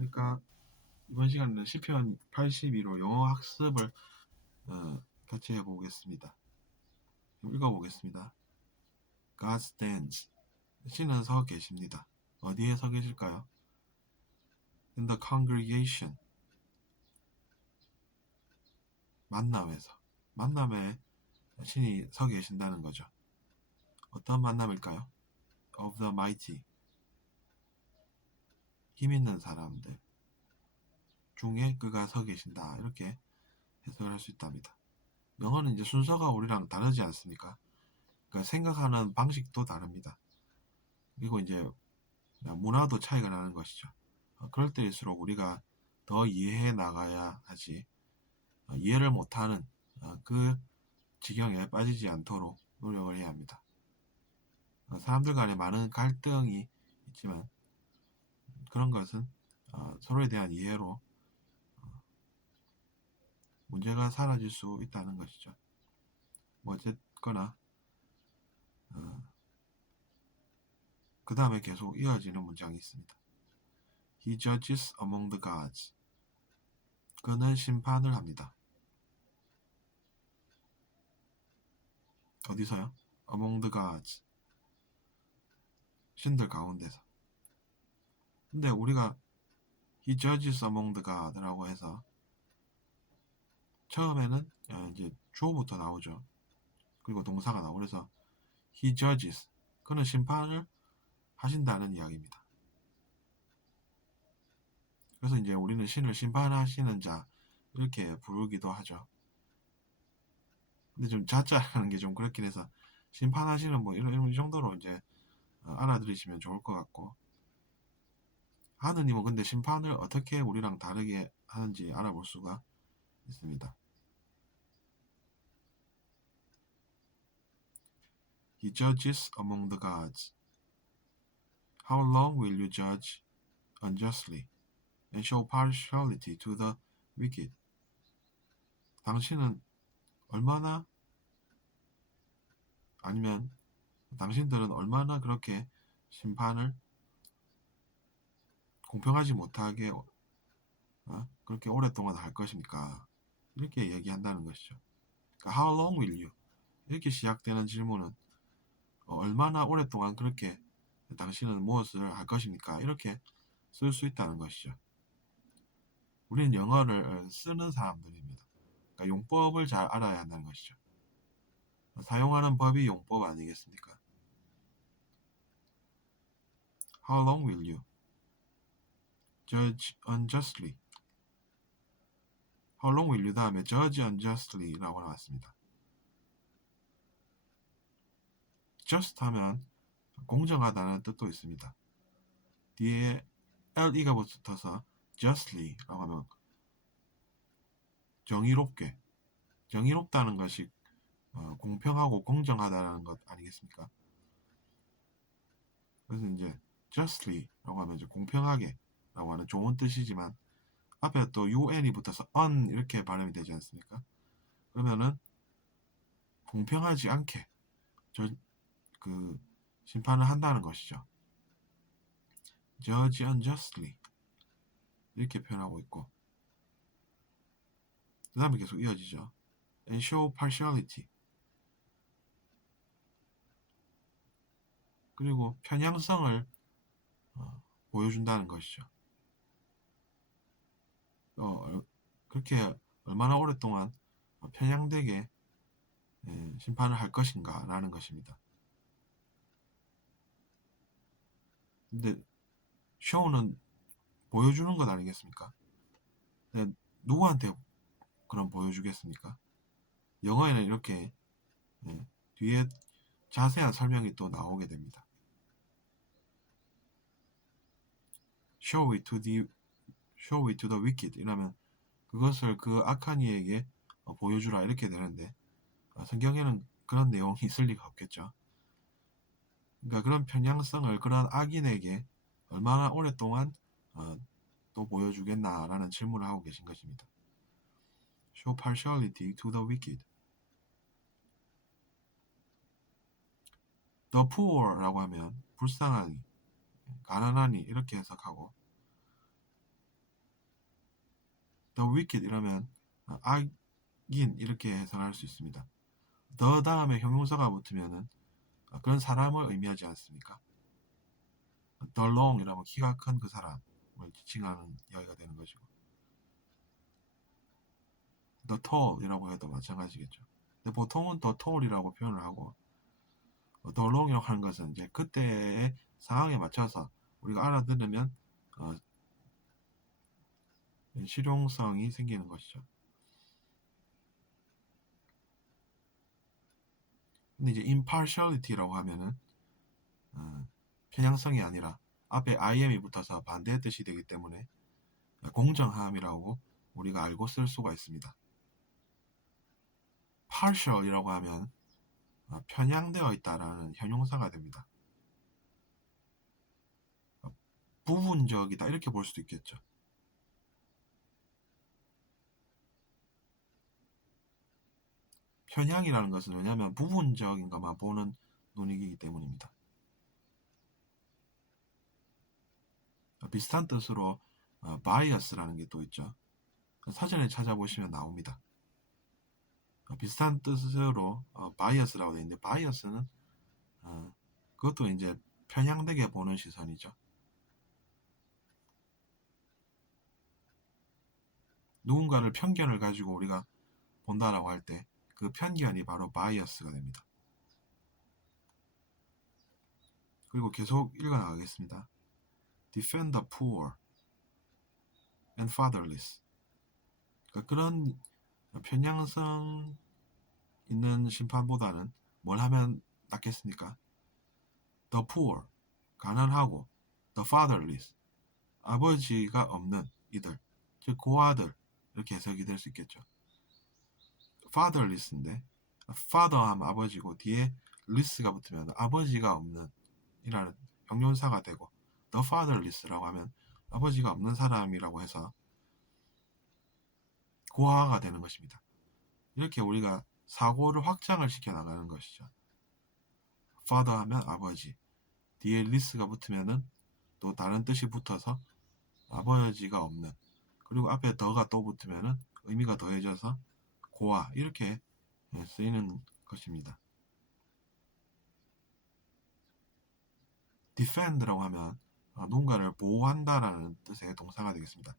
안녕하십니까. 이번 시간에는 시편 82로 영어 학습을 같이 해보겠습니다. 읽어보겠습니다. God stands. 신은 서 계십니다. 어디에 서 계실까요? In the congregation. 만남에서. 만남에 신이 서 계신다는 거죠. 어떤 만남일까요? Of the mighty. 힘 있는 사람들 중에 그가 서 계신다. 이렇게 해석을 할 수 있답니다. 영어는 이제 순서가 우리랑 다르지 않습니까? 그러니까 생각하는 방식도 다릅니다. 그리고 이제 문화도 차이가 나는 것이죠. 그럴 때일수록 우리가 더 이해해 나가야 하지, 이해를 못하는 그 지경에 빠지지 않도록 노력을 해야 합니다. 사람들 간에 많은 갈등이 있지만 그런 것은 서로에 대한 이해로 문제가 사라질 수 있다는 것이죠. 뭐 어쨌거나 그 다음에 계속 이어지는 문장이 있습니다. He judges among the gods. 그는 심판을 합니다. 어디서요? Among the gods. 신들 가운데서. 근데 우리가 He judges among the gods라고 해서 처음에는 이제 주어부터 나오죠. 그리고 동사가 나오고 그래서 He judges. 그는 심판을 하신다는 이야기입니다. 그래서 이제 우리는 신을 심판하시는 자 이렇게 부르기도 하죠. 근데 좀 자자라는 게 좀 그렇긴 해서 심판하시는 뭐 이런 정도로 이제 알아들으시면 좋을 것 같고, 하느님은 근데 심판을 어떻게 우리랑 다르게 하는지 알아볼 수가 있습니다. He judges among the gods. How long will you judge unjustly and show partiality to the wicked? 당신은 얼마나, 아니면 당신들은 얼마나 그렇게 심판을 공평하지 못하게 그렇게 오랫동안 할 것입니까? 이렇게 얘기한다는 것이죠. 그러니까 How long will you? 이렇게 시작되는 질문은 얼마나 오랫동안 그렇게 당신은 무엇을 할 것입니까? 이렇게 쓸 수 있다는 것이죠. 우리는 영어를 쓰는 사람들입니다. 그러니까 용법을 잘 알아야 한다는 것이죠. 사용하는 법이 용법 아니겠습니까? How long will you judge unjustly? How long will you 다음에 judge unjustly 라고 나왔습니다. just 하면 공정하다는 뜻도 있습니다. 뒤에 le가 붙어서 justly 라고 하면 정의롭게, 정의롭다는 것이 공평하고 공정하다는 것 아니겠습니까? 그래서 이제 justly 라고 하면 이제 공평하게 라고 하는 좋은 뜻이지만 앞에 또 un이 붙어서 un 이렇게 발음이 되지 않습니까? 그러면은 공평하지 않게 그 심판을 한다는 것이죠. judge unjustly 이렇게 표현하고 있고, 그 다음에 계속 이어지죠. and show partiality, 그리고 편향성을 보여준다는 것이죠. 그렇게 얼마나 오랫동안 편향되게 심판을 할 것인가 라는 것입니다. 근데 show는 보여주는 것 아니겠습니까? 누구한테 그럼 보여주겠습니까? 영어에는 이렇게 뒤에 자세한 설명이 또 나오게 됩니다. show it to the wicked 이라면 그것을 그 악한 이에게 보여주라 이렇게 되는데, 성경에는 그런 내용이 있을 리가 없겠죠. 그러니까 그런 편향성을 그런 악인에게 얼마나 오랫동안 또 보여주겠나라는 질문을 하고 계신 것입니다. show partiality to the wicked. the poor라고 하면 불쌍하니, 가난하니 이렇게 해석하고, the wicked 이러면 악인 이렇게 해석할 수 있습니다. the 다음에 형용사가 붙으면은 그런 사람을 의미하지 않습니까? the long 이라면 키가 큰 그 사람을 지칭하는 이야기가 되는 것이고, the tall 이라고 해도 마찬가지겠죠. 근데 보통은 the tall 이라고 표현을 하고, the long 이라고 하는 것은 이제 그때의 상황에 맞춰서 우리가 알아들으면 실용성이 생기는 것이죠. 근데 이제 impartiality라고 하면은 편향성이 아니라 앞에 im이 붙어서 반대의 뜻이 되기 때문에 공정함이라고 우리가 알고 쓸 수가 있습니다. partial이라고 하면 편향되어 있다라는 형용사가 됩니다. 부분적이다 이렇게 볼 수도 있겠죠. 편향이라는 것은 왜냐하면 부분적인 것만 보는 눈이기 때문입니다. 비슷한 뜻으로 bias라는 게 또 있죠. 사전에 찾아보시면 나옵니다. 비슷한 뜻으로 bias라고 되어 있는데, bias는 그것도 이제 편향되게 보는 시선이죠. 누군가를 편견을 가지고 우리가 본다라고 할 때 그 편견이 바로 bias가 됩니다. 그리고 계속 읽어 나가겠습니다. Defend the poor and fatherless. 그러니까 그런 편향성 있는 심판보다는 뭘 하면 낫겠습니까? The poor, 가난하고, the fatherless, 아버지가 없는 이들, 즉 고아들, 이렇게 해석이 될 수 있겠죠. fatherless인데 father 하면 아버지고 뒤에 less가 붙으면 아버지가 없는 이라는 형용사가 되고, the fatherless라고 하면 아버지가 없는 사람이라고 해서 고아가 되는 것입니다. 이렇게 우리가 사고를 확장을 시켜 나가는 것이죠. father 하면 아버지, 뒤에 less가 붙으면은 또 다른 뜻이 붙어서 아버지가 없는, 그리고 앞에 더가 또 붙으면은 의미가 더해져서 고아 이렇게 쓰이는 것입니다. defend라고 하면 누군가를 보호한다라는 뜻의 동사가 되겠습니다.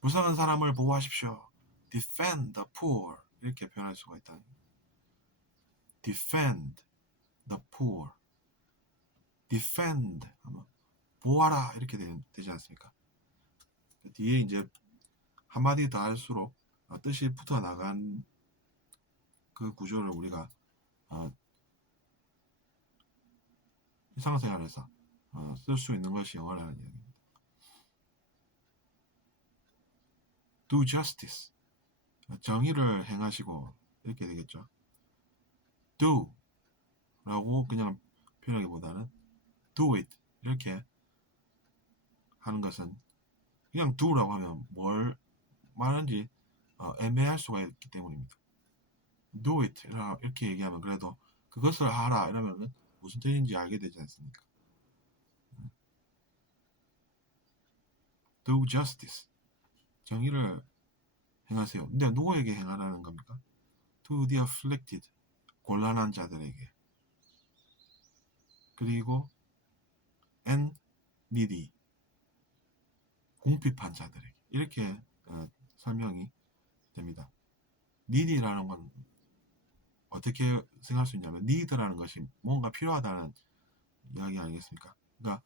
불쌍한 사람을 보호하십시오. defend the poor 이렇게 표현할 수가 있다. defend the poor, defend 하면 보호하라 이렇게 되지 않습니까? 뒤에 이제 한마디 더 할수록 뜻이 붙어 나간 그 구조를 우리가 일상생활에서 쓸 수 있는 것이 영어라는 이야기입니다. do justice, 정의를 행하시고 이렇게 되겠죠. do 라고 그냥 표현하기보다는 do it 이렇게 하는 것은 그냥 do라고 하면 뭘 말하는지 애매할 수가 있기 때문입니다. do it 이렇게 얘기하면 그래도 그것을 하라 이러면 무슨 뜻인지 알게 되지 않습니까? do justice, 정의를 행하세요. 근데 누구에게 행하라는 겁니까? to the afflicted, 곤란한 자들에게. 그리고 and needy, 궁핍한 자들에게. 이렇게 설명이 됩니다. needy라는 건 어떻게 생각할 수 있냐면 need라는 것이 뭔가 필요하다는 이야기 아니겠습니까? 그러니까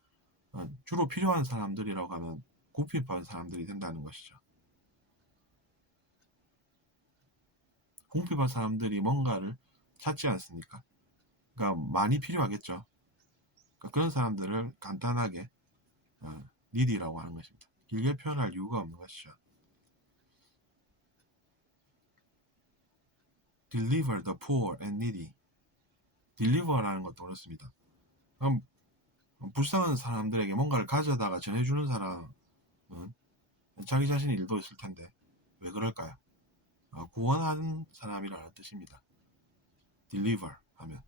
주로 필요한 사람들이라고 하면 궁핍한 사람들이 된다는 것이죠. 궁핍한 사람들이 뭔가를 찾지 않습니까? 그러니까 많이 필요하겠죠. 그러니까 그런 사람들을 간단하게 needy라고 하는 것입니다. 길게 표현할 이유가 없는 것이죠. deliver the poor and needy. deliver라는 것도 그렇습니다. 그럼 불쌍한 사람들에게 뭔가를 가져다가 전해주는 사람은 자기 자신의 일도 있을 텐데 왜 그럴까요? 구원하는 사람이라는 뜻입니다. deliver 하면,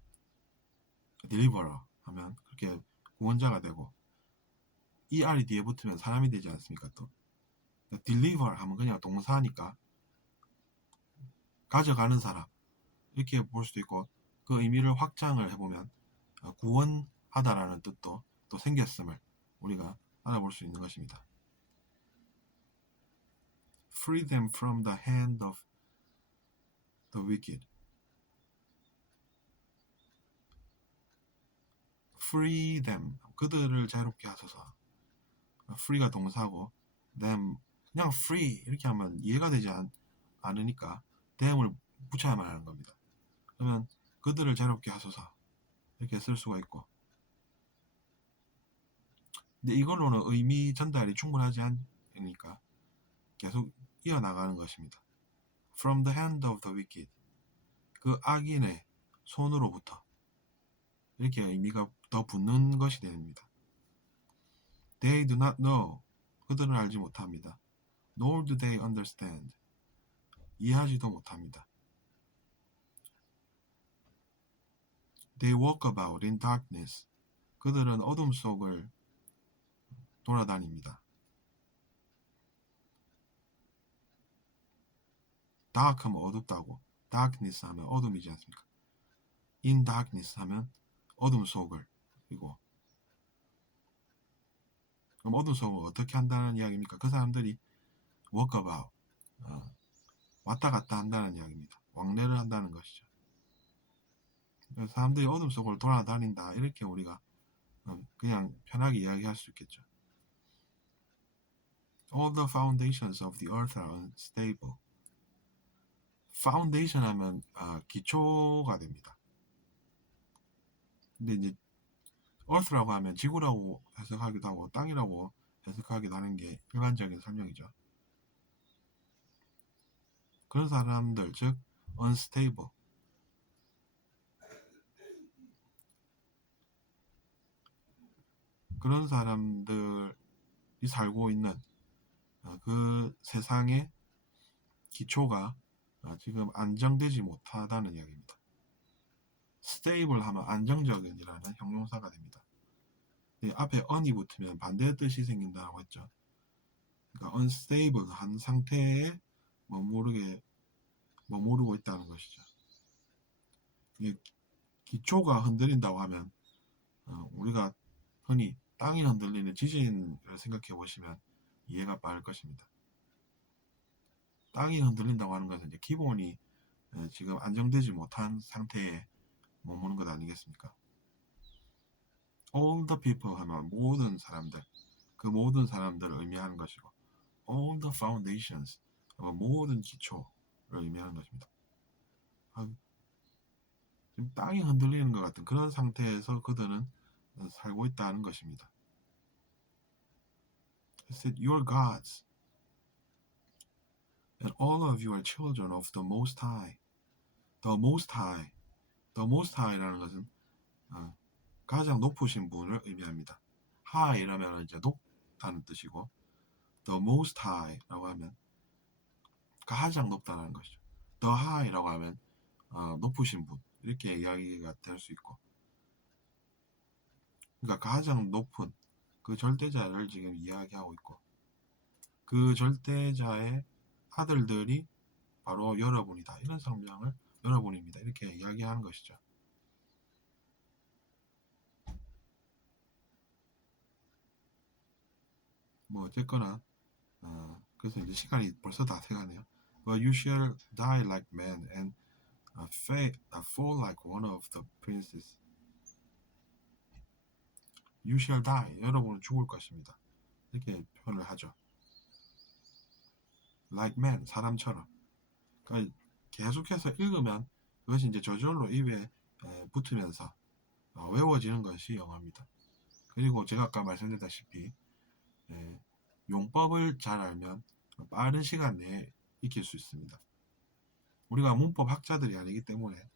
deliverer 하면 그렇게 구원자가 되고 ER이 뒤에 붙으면 사람이 되지 않습니까? 또 deliver 하면 그냥 동사니까 가져가는 사람 이렇게 볼 수도 있고, 그 의미를 확장을 해보면 구원하다라는 뜻도 또 생겼음을 우리가 알아볼 수 있는 것입니다. Free them from the hand of the wicked. Free them, 그들을 자유롭게 하소서. free가 동사고 them 그냥 free 이렇게 하면 이해가 되지 않으니까 them을 붙여야만 하는 겁니다. 그러면 그들을 자유롭게 하소서 이렇게 쓸 수가 있고, 근데 이걸로는 의미 전달이 충분하지 않으니까 계속 이어나가는 것입니다. From the hand of the wicked, 그 악인의 손으로부터, 이렇게 의미가 더 붙는 것이 됩니다. They do not know, 그들은 알지 못합니다. Nor do they understand, 이해하지도 못합니다. They walk about in darkness, 그들은 어둠 속을 돌아다닙니다. dark 하면 어둡다고, darkness 하면 어둠이지 않습니까? in darkness 하면 어둠 속을, 그리고 그럼 어둠 속을 어떻게 한다는 이야기입니까? 그 사람들이 walk about, 왔다 갔다 한다는 이야기입니다. 왕래를 한다는 것이죠. 사람들이 어둠 속을 돌아다닌다, 이렇게 우리가 그냥 편하게 이야기할 수 있겠죠. All the foundations of the earth are unstable. foundation 하면 기초가 됩니다. 근데 이제 earth라고 하면 지구라고 해석하기도 하고 땅이라고 해석하기도 하는 게 일반적인 설명이죠. 그런 사람들, 즉 unstable, 그런 사람들이 살고 있는 그 세상의 기초가 지금 안정되지 못하다는 이야기입니다. stable 하면 안정적인이라는 형용사가 됩니다. 앞에 un이 붙으면 반대의 뜻이 생긴다고 했죠. 그러니까 unstable 한 상태에 머무르고 있다는 것이죠. 기초가 흔들린다고 하면 우리가 흔히 땅이 흔들리는 지진을 생각해 보시면 이해가 빠를 것입니다. 땅이 흔들린다고 하는 것은 이제 기본이 지금 안정되지 못한 상태에 머무는 것 아니겠습니까? All the people 하면 모든 사람들, 그 모든 사람들을 의미하는 것이고, all the foundations 하면 모든 기초를 의미하는 것입니다. 지금 땅이 흔들리는 것 같은 그런 상태에서 그들은 살고 있다는 것입니다. He said, "Your gods and all of you are children of the Most High." The Most High, the Most High라는 것은 가장 높으신 분을 의미합니다. High라면 이제 높다는 뜻이고, The Most High라고 하면 가장 높다는 것이죠. The High라고 하면 높으신 분, 이렇게 이야기가 될 수 있고, 그러니까 가장 높은 그 절대자를 지금 이야기하고 있고, 그 절대자의 아들들이 바로 여러분이다, 이런 설명을 여러분입니다, 이렇게 이야기하는 것이죠. 뭐 어쨌거나 그래서 이제 시간이 벌써 다 돼가네요. But you shall die like men and fall like one of the princes. You shall die, 여러분은 죽을 것입니다, 이렇게 표현을 하죠. Like men, 사람처럼. 그러니까 계속해서 읽으면 그것이 이제 저절로 입에 붙으면서 외워지는 것이 영어입니다. 그리고 제가 아까 말씀드렸다시피 용법을 잘 알면 빠른 시간 내에 익힐 수 있습니다. 우리가 문법 학자들이 아니기 때문에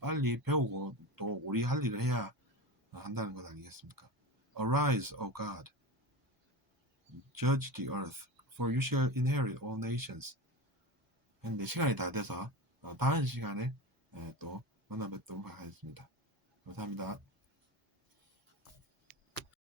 빨리 배우고 또 우리 할 일을 해야 한다는 것 아니겠습니까? Arise, O God, judge the earth, for you shall inherit all nations. 근데 시간이 다 돼서 다음 시간에 또 만나 뵙도록 하겠습니다. 감사합니다.